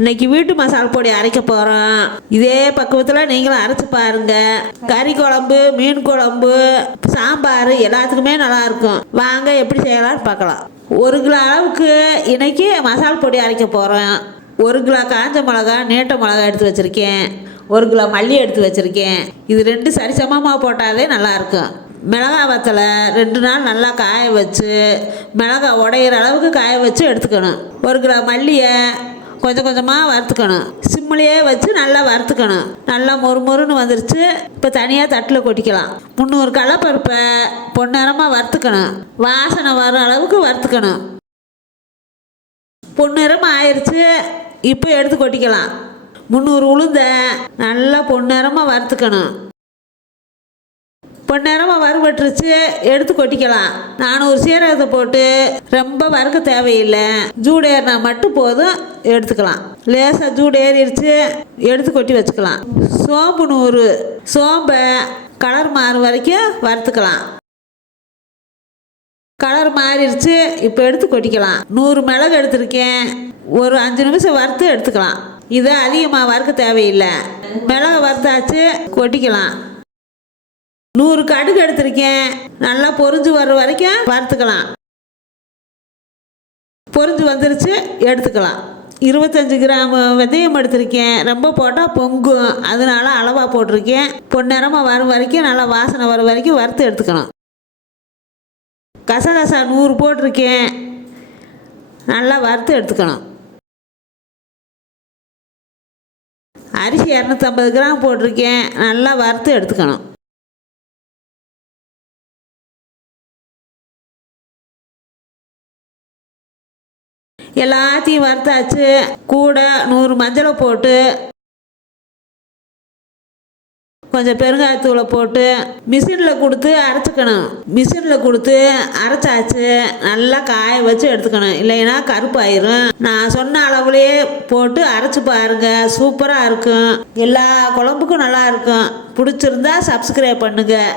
இன்னைக்கு வீட்டு மசாலா பொடி அரைக்க போகிறோம் இதே பக்குவத்தில் நீங்களும் அரைச்சு பாருங்க. கறி குழம்பு மீன் குழம்பு சாம்பார் எல்லாத்துக்குமே நல்லா இருக்கும். வாங்க எப்படி செய்யலாம்னு பார்க்கலாம். ஒரு கிலோ அளவுக்கு இன்னைக்கு மசாலா பொடி அரைக்க போகிறோம் ஒரு கிலோ காஞ்ச மிளகா நீட்ட மிளகா எடுத்து வச்சுருக்கேன். ஒரு கிலோ மல்லி எடுத்து வச்சுருக்கேன். இது ரெண்டு சரிசமமாக போட்டாலே நல்லாயிருக்கும் மிளகா வத்தலை ரெண்டு நாள் நல்லா காய வச்சு மிளகா உடையிற அளவுக்கு காய வச்சு எடுத்துக்கணும். ஒரு கிலோ மல்லியை கொஞ்சம் கொஞ்சமாக வறுத்துக்கணும். சிம்மிலேயே வச்சு நல்லா வறுத்துக்கணும். நல்லா மொறு மொறுன்னு வந்துருச்சு. இப்போ தனியாக தட்டில் கொட்டிக்கலாம். முந்நூறு கடலப்பருப்பை பொன்னிறமாக வறுத்துக்கணும். வாசனை வர அளவுக்கு வறுத்துக்கணும். பொன்னிறம் ஆயிடுச்சு இப்போ எடுத்து கொட்டிக்கலாம். முந்நூறு உளுந்த நல்லா பொன்னிறமாக வறுத்துக்கணும். கொஞ்ச நேரமாக வறுபட்டுருச்சு. எடுத்து கொட்டிக்கலாம். நானூறு சீரகத்தை போட்டு ரொம்ப வறுக்க தேவையில்லை. ஜூடு ஏறினா மட்டும் போதும். எடுத்துக்கலாம். லேசாக ஜூடு ஏறிடுச்சு. எடுத்து கொட்டி வச்சுக்கலாம். சோம்பு நூறு. சோம்பை கலர் மாறும் வரைக்கும் வறுத்துக்கலாம். கலர் மாறிடுச்சு. இப்போ எடுத்து கொட்டிக்கலாம். நூறு மிளகு எடுத்திருக்கேன். ஒரு அஞ்சு நிமிஷம் வறுத்து எடுத்துக்கலாம். இதை அதிகமாக வறுக்க தேவையில்லை. மிளகு வறுத்தாச்சு. கொட்டிக்கலாம். நூறு கடுகு எடுத்திருக்கேன். நல்லா பொரிஞ்சு வர்ற வரைக்கும் வறுத்துக்கலாம். பொரிஞ்சு வந்துருச்சு எடுத்துக்கலாம். இருபத்தஞ்சி கிராம் வெந்தயம் எடுத்திருக்கேன். ரொம்ப போட்டால் பொங்கும். அதனால அளவாக போட்டிருக்கேன். பொன்னிறமாக வரும் வரைக்கும் நல்லா வாசனை வர வரைக்கும் வறுத்து எடுத்துக்கணும். கசகசா நூறு போட்டிருக்கேன். நல்லா வறுத்து எடுத்துக்கணும். அரிசி இரநூத்தம்பது கிராம் போட்டிருக்கேன். நல்லா வறுத்து எடுத்துக்கணும். எல்லாத்தையும் வறுத்தாச்சு. கூட நூறு மஞ்சளை போட்டு கொஞ்சம் பெருங்காயத்தூளை போட்டு மிஷினில் கொடுத்து அரைச்சிக்கணும். மிஷினில் கொடுத்து அரைச்சாச்சு. நல்லா காய வச்சு எடுத்துக்கணும். இல்லைன்னா கருப்பாயிரும். நான் சொன்ன அளவுலேயே போட்டு அரைச்சி பாருங்க. சூப்பராக இருக்கும். எல்லா குழம்புக்கும் நல்லா இருக்கும். பிடிச்சிருந்தா சப்ஸ்கிரைப் பண்ணுங்கள்